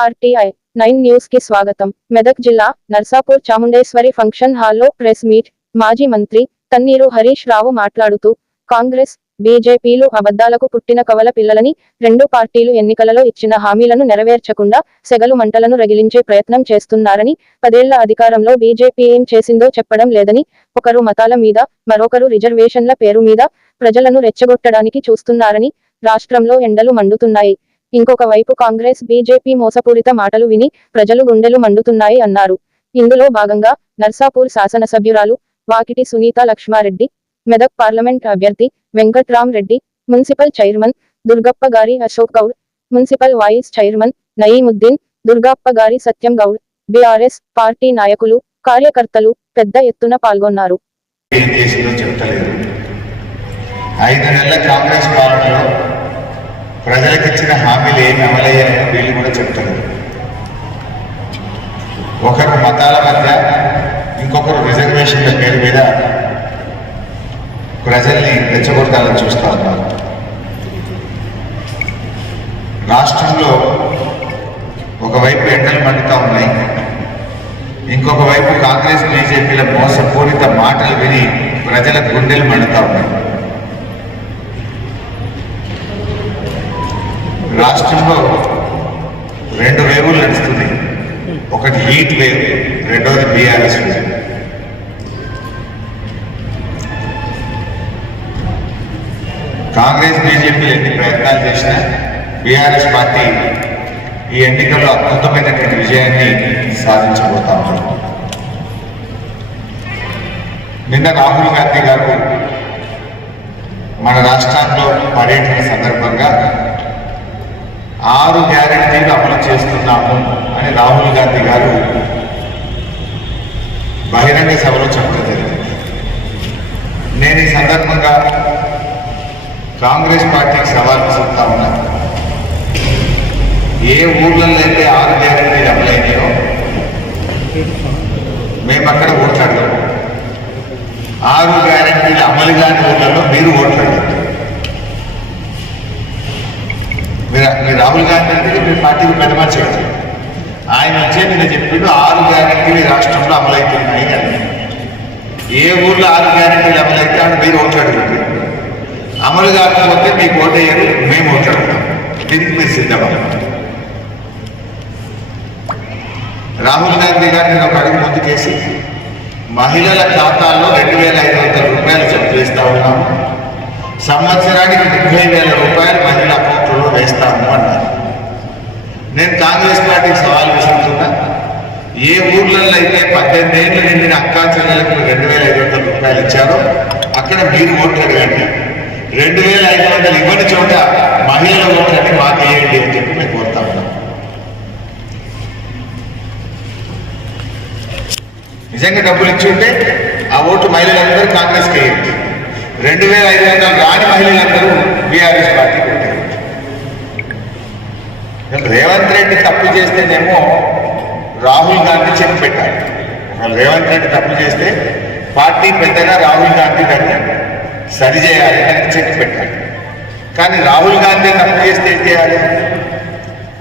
RTI nine న్యూస్కి స్వాగతం. మెదక్ జిల్లా నర్సాపూర్ చాముండేశ్వరి ఫంక్షన్ హాల్లో ప్రెస్ మీట్. మాజీ మంత్రి తన్నీరు హరీష్ రావు మాట్లాడుతూ కాంగ్రెస్ బీజేపీలు అబద్దాలకు పుట్టిన కవల పిల్లలని రెండు పార్టీలు ఎన్నికలలో ఇచ్చిన హామీలను నెరవేర్చకుండా సెగలు మంటలను రగిలించే ప్రయత్నం చేస్తున్నారని పదేళ్ళ అధికారంలో బీజేపీ ఏం చేసిందో చెప్పడం లేదని ఒకరు మతాల మీద మరొకరు రిజర్వేషన్ల పేరు మీద ప్రజలను రెచ్చగొట్టడానికి చూస్తున్నారని రాష్ట్రంలో ఎండలు మండుతున్నాయి. ఇంకొక వైపు కాంగ్రెస్ బీజేపీ మోసపూరిత మాటలు విని ప్రజలు గుండెలు మండుతున్నాయి అన్నారు. ఇందులో భాగంగా నర్సాపూర్ శాసనసభ్యురాలు వాకిటి సునీత లక్ష్మారెడ్డి మెదక్ పార్లమెంట్ అభ్యర్థి వెంకట్రామ్ రెడ్డి మున్సిపల్ చైర్మన్ దుర్గప్ప గారి Ashok Goud municipal vice chairman Nayeemuddin Durgappa గారి సత్యం గౌడ్ బీఆర్ఎస్ పార్టీ నాయకులు కార్యకర్తలు పెద్ద ఎత్తున పాల్గొన్నారు. ఐదు నెలల కాంగ్రెస్ పాలనలో ప్రజలకు ఇచ్చిన హామీలు ఏమి అమలయ్యాయో వీళ్ళు కూడా చెప్తారు ఒకరు మతాల మధ్య ఇంకొకరు రిజర్వేషన్ల పేరు మీద ప్రజల్ని రెచ్చగొట్టాలని చూస్తా ఉన్నారు. రాష్ట్రంలో ఒకవైపు ఎండలు మండుతా ఉన్నాయి. ఇంకొక వైపు కాంగ్రెస్ బీజేపీల మోసపూరిత మాటలు విని ప్రజల గుండెలు మండుతా ఉన్నాయి. రాష్ట్రంలో రెండు వేవులు నడుస్తుంది. ఒకటి హీట్ వేవ్ రెండోది బీఆర్ఎస్ వేవ్. కాంగ్రెస్ బీజేపీలు ఎన్ని ప్రయత్నాలు చేసినా బీఆర్ఎస్ పార్టీ ఈ ఎన్నికల్లో అద్భుతమైనటువంటి విజయాన్ని సాధించబోతా ఉన్నారు. నిన్న రాహుల్ గాంధీ గారు మన రాష్ట్రాల్లో పర్యటన సందర్భంగా ఆరు గ్యారెంటీలు అమలు చేస్తున్నాము అని రాహుల్ గాంధీ గారు బహిరంగ సభలో చెప్పడం జరిగింది. నేను ఈ సందర్భంగా కాంగ్రెస్ పార్టీకి సవాల్ విసురుతా ఉన్నా. ఏ ఊర్లలో అయితే ఆరు గ్యారెంటీలు అమలైనాయో మేము అక్కడ ఓట్లాడదాం ఆరు గ్యారెంటీలు అమలు కాని ఊర్లలో మీరు ఓట్లాడారు మీరు మీరు రాహుల్ గాంధీ అంటే మీ పార్టీకి పెద్ద మనిషి ఆయన వచ్చే నేను చెప్పిండు ఆరు గ్యారెంటీలు రాష్ట్రంలో అమలవుతున్నాయి అని. ఏ ఊర్లో ఆరు గ్యారెంటీలు అమలైతే అక్కడ మీరు ఓట్లాడుతుంది అమలు కాకపోతే మీకు ఓటేయరు మేము ఓట్లాడుతాం దీనికి మీరు సిద్ధపడాలి రాహుల్ గాంధీ గారిని ఒక అడుగు ముందుకేసి మహిళల ఖాతాల్లో రెండు వేల ఐదు వందల రూపాయలు జమ చేస్తా ఉన్నాము. సంవత్సరానికి ముప్పై వేల రూపాయలు మహిళల వేస్తాము అన్నారు. నేను కాంగ్రెస్ పార్టీకి సవాల్ విసురుతున్నా. ఏ ఊర్లలో అయితే పద్దెనిమిది ఏళ్ళు నిండిన అక్కా చెల్లెలకు రెండు వేల ఐదు వందల రూపాయలు ఇచ్చారో అక్కడ మీరు ఓట్లు అడగండి. రెండు వేల ఐదు వందలు ఇవ్వని చోట మహిళల ఓట్లని మాకు వేయండి అని చెప్పి మేము కోరుతా ఉన్నాం. నిజంగా డబ్బులు ఇచ్చి ఉంటే ఆ ఓటు మహిళలందరూ కాంగ్రెస్కి వేయండి రెండు వేల ఐదు వందలు రాని మహిళలందరూ బీఆర్ఎస్ పార్టీకి ఉంటారు రేవంత్ రెడ్డి తప్పు చేస్తేనేమో రాహుల్ గాంధీ చెప్పి పెట్టాలి. రేవంత్ రెడ్డి తప్పు చేస్తే పార్టీ పెద్దగా రాహుల్ గాంధీ గారిని సరి చేయాలి అని చెప్పి పెట్టాలి. కానీ రాహుల్ గాంధీ తప్పు చేస్తే ఏం చేయాలి?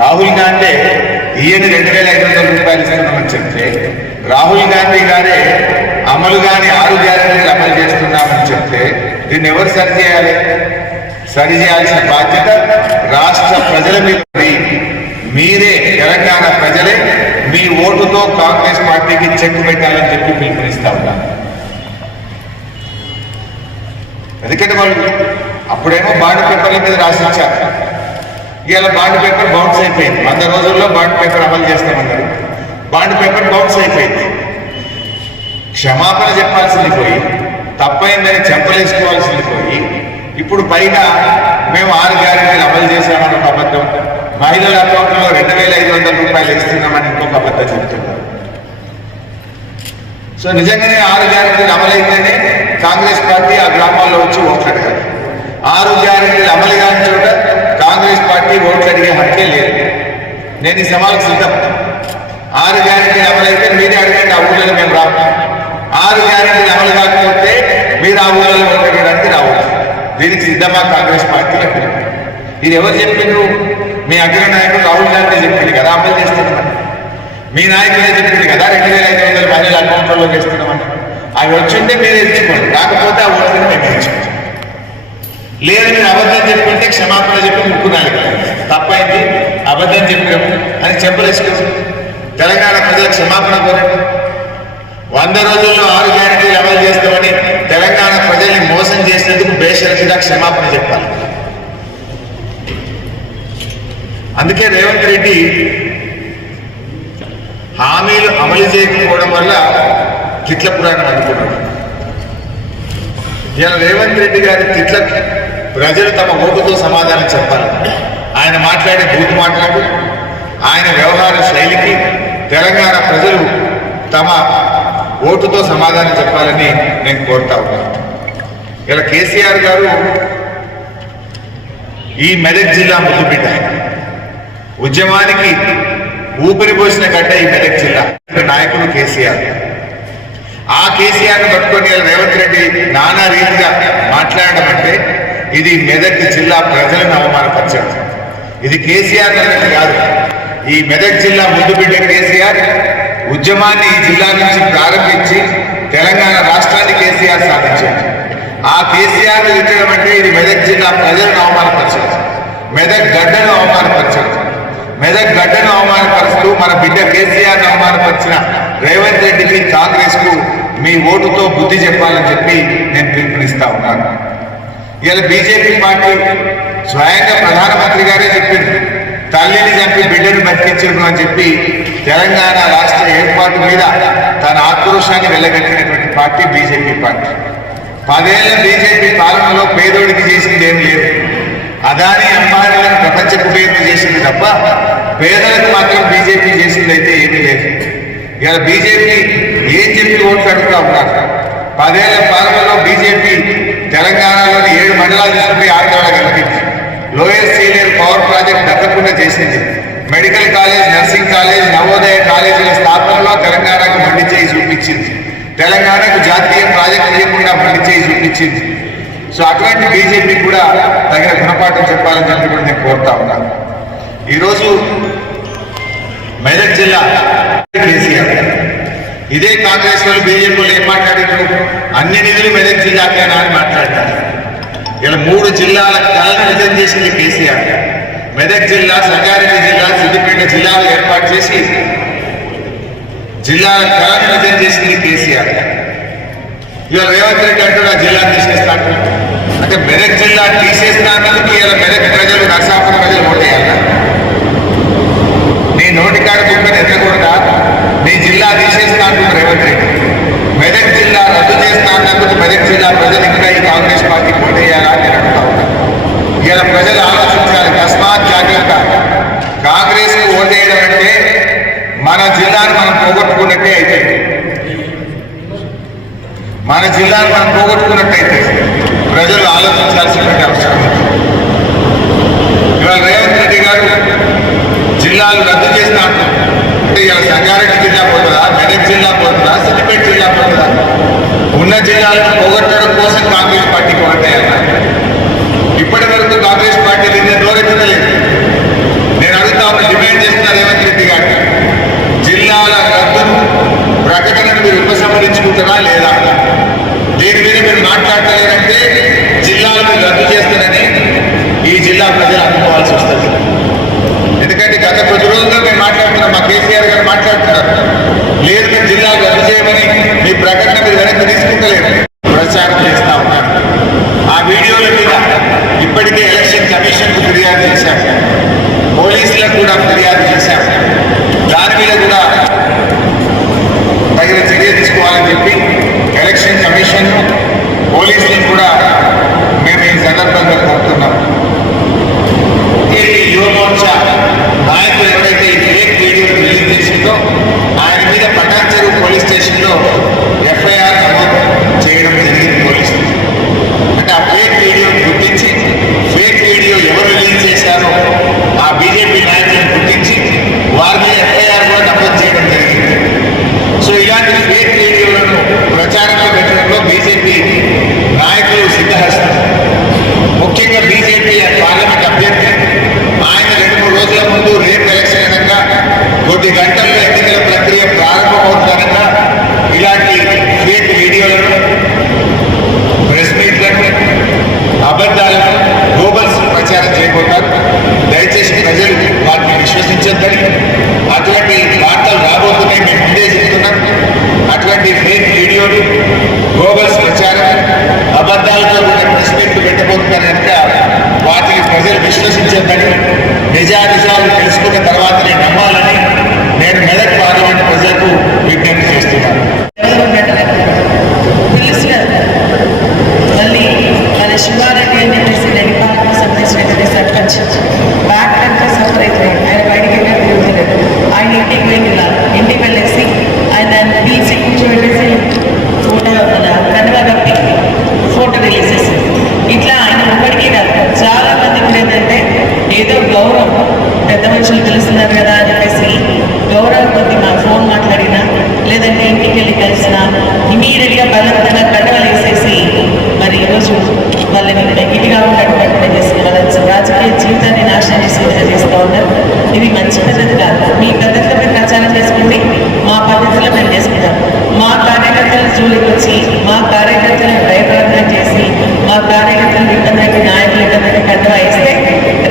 రాహుల్ గాంధీ ఈయన రెండు వేల ఐదు వందల రూపాయలు ఇస్తున్నామని చెప్తే రాహుల్ గాంధీ గారే అమలు కాని ఆరు గ్యారెంటీలు అమలు చేస్తున్నామని చెప్తే దీన్ని ఎవరు సరి చేయాలి? సరి చేయాల్సిన బాధ్యత రాష్ట్ర ప్రజల మీద ఉంది. మీరే తెలంగాణ ప్రజలే మీ ఓటుతో కాంగ్రెస్ పార్టీకి చెక్ పెట్టాలని చెప్పి పిలుపునిస్తా ఉన్నారు ఎందుకంటే వాళ్ళు అప్పుడేమో బాండ్ పేపర్ల మీద రాసిచ్చారు. ఇవాళ బాండ్ పేపర్ బౌన్స్ అయిపోయింది. వంద రోజుల్లో బాండ్ పేపర్ అమలు చేస్తామన్నారు. బాండ్ పేపర్ బౌన్స్ అయిపోయింది. క్షమాపణ చెప్పాల్సింది పోయి తప్పైందని చెంపలేసుకోవాల్సింది పోయి ఇప్పుడు పైగా మేము ఆరు గ్యారెంటీలు అమలు చేశామని అబద్ధం. మహిళల అకౌంట్లో రెండు వేల ఐదు వందల రూపాయలు ఇస్తున్నామని ఇంకొక అబద్ధం చెప్తున్నారు. సో నిజంగానే ఆరు గ్యారెంటీలు అమలైతేనే కాంగ్రెస్ పార్టీ ఆ గ్రామాల్లో వచ్చి ఓట్లు అడగాలి ఆరు గ్యారెంటీలు అమలు కాని చోట కాంగ్రెస్ పార్టీ ఓట్లు అడిగే హక్కే లేదు. నేను ఈ సవాల్ సిద్ధం. ఆరు గ్యారెంటీలు అమలైతే మీరే అడగండి ఆ ఊళ్ళో మేము రాము. ఆరు గ్యారెంటీలు అమలు కాకపోతే మీరు ఆ ఊళ్ళో ఓట్లు అడగడానికి రావచ్చు దీనికి సిద్ధమా కాంగ్రెస్ పార్టీ అంటున్నారు. ఇది ఎవరు చెప్పిండ్రు మీ అగ్ర నాయకుడు రాహుల్ గాంధీ చెప్పింది కదా అమలు చేస్తున్నామని. మీ నాయకుడే చెప్పింది కదా రెండు వేల ఐదు వందల మహిళల అకౌంట్లలో వేస్తున్నామని అవి వచ్చింటే మీరు ఎంచుకోండి రాకపోతే ఆ ఓట్లను మేము ఇచ్చుకోండి లేదు మీరు అబద్ధం చెప్పుకుంటే క్షమాపణ చెప్పి ముక్కునాలి తప్పైంది అబద్ధం చెప్పాము అని చెప్పలేసుకో తెలంగాణ ప్రజలు క్షమాపణ కోరండి. వంద రోజుల్లో ఆరు గ్యారెంటీలు అమలు చేస్తామని తెలంగాణ ప్రజల్ని మోసం చేసినందుకు బేషరతుగా క్షమాపణ చెప్పాలి. అందుకే రేవంత్ రెడ్డి హామీలు అమలు చేయకపోవడం వల్ల తిట్ల పురాణం అందుకున్నాడు ఇలా రేవంత్ రెడ్డి గారి తిట్ల ప్రజలు తమ ఓటుతో సమాధానం చెప్పాలి. ఆయన మాట్లాడే బూతు మాట్లాడు. ఆయన వ్యవహార శైలికి తెలంగాణ ప్రజలు తమ ఓటుతో సమాధానం చెప్పాలని నేను కోరుతా ఉన్నాను. ఇలా కేసీఆర్ గారు ఈ మెదక్ జిల్లా ముద్దుబిడ్డ ఉద్యమానికి ఊపిరి పోసిన గడ్డ ఈ మెదక్ జిల్లా. నాయకుడు కేసీఆర్. ఆ కేసీఆర్ పట్టుకొని రేవంత్ రెడ్డి నానా రీతిగా మాట్లాడడం అంటే ఇది మెదక్ జిల్లా ప్రజలను అవమానపరచడం. ఇది కేసీఆర్ అన్నట్టు కాదు. ఈ మెదక్ జిల్లా ముద్దుబిడ్డ కేసీఆర్ ఉద్యమాన్ని ఈ జిల్లా నుంచి ప్రారంభించి తెలంగాణ రాష్ట్రాన్ని కేసీఆర్ సాధించారు ఆ కేసీఆర్ తిట్టడం అంటే ఇది మెదక్ జిల్లా ప్రజలను అవమానపరచడం. మెదక్ గడ్డను అవమానపరచడం. మెదక్ గడ్డను అవమానపరుస్తూ మన బిడ్డ కేసీఆర్ అవమానపరిచిన రేవంత్ రెడ్డికి కాంగ్రెస్కు మీ ఓటుతో బుద్ధి చెప్పాలని చెప్పి నేను పిలుపునిస్తా ఉన్నాను. ఇలా బీజేపీ పార్టీ స్వయంగా ప్రధానమంత్రి గారే చెప్పింది తల్లిని చంపి బిడ్డను బతికించడం అని చెప్పి తెలంగాణ రాష్ట్ర ఏర్పాటు మీద తన ఆక్రోశాన్ని వెళ్ళగట్టినటువంటి పార్టీ బీజేపీ పార్టీ. పదేళ్ళ బీజేపీ పాలనలో పేదోడికి చేసింది ఏం లేదు. అదాని అంబానీలను ప్రపంచ కుబేరులు చేసింది తప్ప పేదలకు మాత్రం బీజేపీ చేసింది అయితే ఏమీ లేదు. ఇలా బీజేపీ ఏం చెప్పి ఓట్లు అడుగుతా ఉన్నారు? పదేళ్ళ పాలనలో బీజేపీ తెలంగాణలోని ఏడు మండలాలు తీసుకుపోయి ఆందోళన కల్పించి లోయర్ సీనియర్ పవర్ ప్రాజెక్ట్ దక్కకుండా చేసింది. Medical college nursing college Navodaya కాలేజీల స్థాపనలో తెలంగాణకు మండి చేయి చూపించింది. తెలంగాణకు జాతీయ ప్రాజెక్ట్ లేకుండా మండి చేయి చూపించింది. సో అటువంటి బీజేపీ కూడా తగిన గుణపాఠం చెప్పాలని చెప్పి కూడా నేను కోరుతా ఉన్నాను ఈరోజు మెదక్ జిల్లా కేసీఆర్ ఇదే కాంగ్రెస్ వాళ్ళు బీజేపీ వాళ్ళు ఏం మాట్లాడారు? అన్ని నిధులు మెదక్ జిల్లాకేనా అని మాట్లాడతారు. ఇలా మూడు జిల్లాల కళను నిజం చేసింది కేసీఆర్ మెదక్ జిల్లా సంగారెడ్డి జిల్లా సిద్దిపేట జిల్లాలు ఏర్పాటు చేసి జిల్లాల కళను నిజం చేసింది కేసీఆర్ ఇవాళ రేవంత్ రెడ్డి అంటాడు ఆ జిల్లా తీసేస్తా అంటే మెదక్ జిల్లా తీసేస్తా అన్నందుకు ఇలా మెదక్ ప్రజలు నరసాపురం ప్రజలు ఓటేయాల నీ నోటికాడ కుక్కని ఎత్తకూడదా నీ జిల్లా తీసేస్తా అంటున్నారు రేవంత్ రెడ్డి మెదక్ జిల్లా రద్దు చేస్తా అన్నందుకు మెదక్ జిల్లా ప్రజలు ఇంకా ఈ కాంగ్రెస్ పార్టీ ఓటేయాలా అని నేను అడుగుతా ఉన్నా ఇలా ప్రజలు ఆలోచించాలి తస్మాత్ జాగ్రత్త కాంగ్రెస్కు ఓటేయడం అంటే మన జిల్లాను మనం పోగొట్టుకున్నట్టే అయితే మన జిల్లాను మనం పోగొట్టుకున్నట్టయితే ప్రజలు ఆలోచించాల్సినటువంటి అవసరం ఉంది. ఇవాళ రేవంత్ రెడ్డి గారు జిల్లాలు రద్దు చేస్తా అంటున్నారు. అంటే ఇలా సంగారెడ్డి జిల్లా పోతుందా? మెదక్ జిల్లా పోతుందా? సిద్దిపేట జిల్లా పోతుందా? ఉన్న జిల్లాలను పోగొట్టడం కోసం కాంగ్రెస్ పార్టీకి ఓటేయాలి ఇప్పటి వరకు కాంగ్రెస్ పార్టీ దీన్ని నోరెత్తలేదు నేను అడుగుతా ఉన్న డిమాండ్ చేస్తున్న రేవంత్ రెడ్డి గారు జిల్లాల రద్దును ప్రకటనను మీరు ఉపసంహరించుకుంటారా లేదా దీని మీద మీరు మాట్లాడలేరంటే జిల్లాలను రద్దు చేస్తానని ఈ జిల్లా ప్రజలు అనుకోవాల్సి వస్తుంది ఎందుకంటే గత కొద్ది రోజుల్లో మేము మాట్లాడుతున్నాం మా కేసీఆర్ గారు మాట్లాడుతున్నారు లేదు మీరు జిల్లాలు రద్దు చేయమని మీ ప్రకటన మీరు వెనక్కి తీసుకుంటలేదు ప్రచారం చేస్తా ఉన్నారు. ఆ వీడియోల మీద ఇప్పటికే ఎలక్షన్ కమిషన్కు ఫిర్యాదు చేశాం పోలీసులకు కూడా ఫిర్యాదు వారి మీద ఎఫ్ఐఆర్ కూడా నమోదు చేయడం జరిగింది సో ఇలాంటి ఫేక్ వీడియోలను ప్రచారంలో పెట్టడంలో బీజేపీ నాయకులు సిద్ధహస్తం ముఖ్యంగా బీజేపీ పార్లమెంట్ అభ్యర్థి ఆయన రెండు మూడు రోజుల ముందు రేపు ఎలక్షన్ అనగా కొద్ది గంటల్లో ఎన్నికల ప్రక్రియ ప్రారంభమవుతుందనగా ఇలాంటి ఫేక్ వీడియోలను పెద్ద మనుషులు తెలుస్తున్నారు కదా అని చెప్పేసి గౌరవం కొద్ది మా ఫోన్ మాట్లాడినా లేదంటే ఇంటికి వెళ్ళి కలిసినా ఇమీడియట్గా బలవంతంగా కట్టలు వేసేసి మరి ఈరోజు వాళ్ళని నెగిటివ్గా ఉన్నటువంటి చేసి వాళ్ళ రాజకీయ జీవితాన్ని నాశనం చేసి చేస్తూ ఉన్నారు. ఇది మంచి పద్ధతి కాదు. మీ పద్ధతిలో మీరు ప్రచారం చేసుకోండి మా పద్ధతిలో మేము చేసుకుంటాం. మా కార్యకర్తల జోలికి వచ్చి మా కార్య భయప్రదం చేసి మా కార్యకర్తలు ఇబ్బంది నాయకులు ఇబ్బంది కట్టవ వేస్తే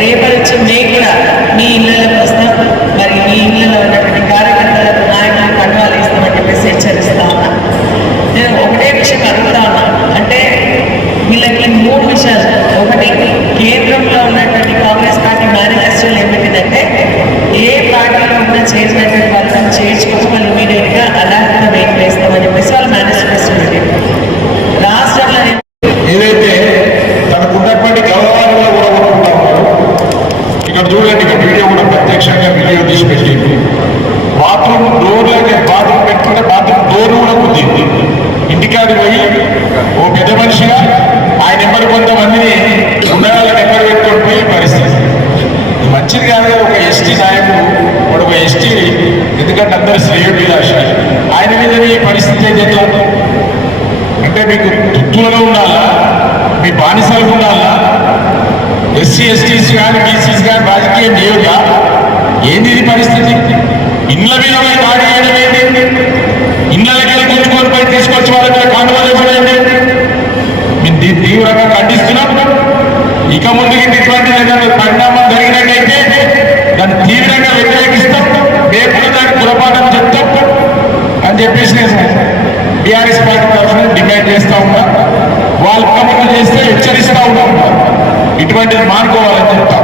రేపటి మేము కూడా మీ ఇళ్ళలోకి వస్తాం మరి మీ ఇళ్ళలో ఉన్నటువంటి కార్యకర్తలకు నాయకులకు కట్టవాలు వేస్తామని చెప్పేసి హెచ్చరిస్తా ఉన్నా నేను ఒకటే విషయం అడుగుతా ఉన్నా అంటే వీళ్ళకి మూడు విషయాలు ఒకటి కేంద్రంలో ఉన్నటువంటి కాంగ్రెస్ పార్టీ మేనిఫెస్టోలు ఏమిటిదంటే ఏ పార్టీలో ఉన్న చేసినటువంటి వాళ్ళని చేర్చుకొని వాళ్ళు ఇమీడియట్గా అర్హత వెయిట్ వేస్తామని చెప్పేసి వాళ్ళ మేనిఫెస్టో పెట్టారు రాష్ట్రంలో ఏదైతే తనకు ఉన్నటువంటి గౌరవాన్ని కూడా కూడగొట్టుకుంటా ఉన్నారో ఇక్కడ చూడండి ఇక్కడ వీడియో కూడా ప్రత్యక్షంగా వీడియో తీసి పెట్టింది బాత్రూమ్ డోర్ బాత్రూమ్ పెట్టుకుంటే బాత్రూమ్ డోర్ కూడా కుదింది ఇంటికాడి పోయి ఓ పెద్ద మనిషిగా ఆయన నెంబర్ కొంతమందిని ఉండగాల నెంబర్ పెట్టుకొని పోయి పరిస్థితి ఇది మంచిది కాదు కదా ఒక ఎస్టీ నాయకుడు వాడు ఒక ఎస్టీ ఎందుకంటే అందరు శ్రేయోభిలాష ఆయన మీద ఈ పరిస్థితి ఏదైతే అంటే మీకు తుత్తులలో ఉండాలా? మీ బానిసలకు ఉండాలా? ఎస్సీ ఎస్టీస్ కానీ బీసీస్ కానీ రాజకీయం లేవుగా ఏంది ఇది పరిస్థితి? ఇండ్ల మీద పోయి దాడి చేయడం ఏంటి? ఇండ్లకి గుంజుకొని పోయి తీసుకొచ్చి వాళ్ళ మీద కాండవాలు ఇవ్వడం ఏంటి? మేము తీవ్రంగా ఖండిస్తున్నాం. ఇక ముందుకి అని చెప్పేసి నేను టీఆర్ఎస్ పార్టీ తరఫున డిమాండ్ చేస్తూ ఉన్నా. వాళ్ళు కమలు చేస్తే హెచ్చరిస్తూ ఉన్నా. ఇటువంటిది మానుకోవాలని చెప్తా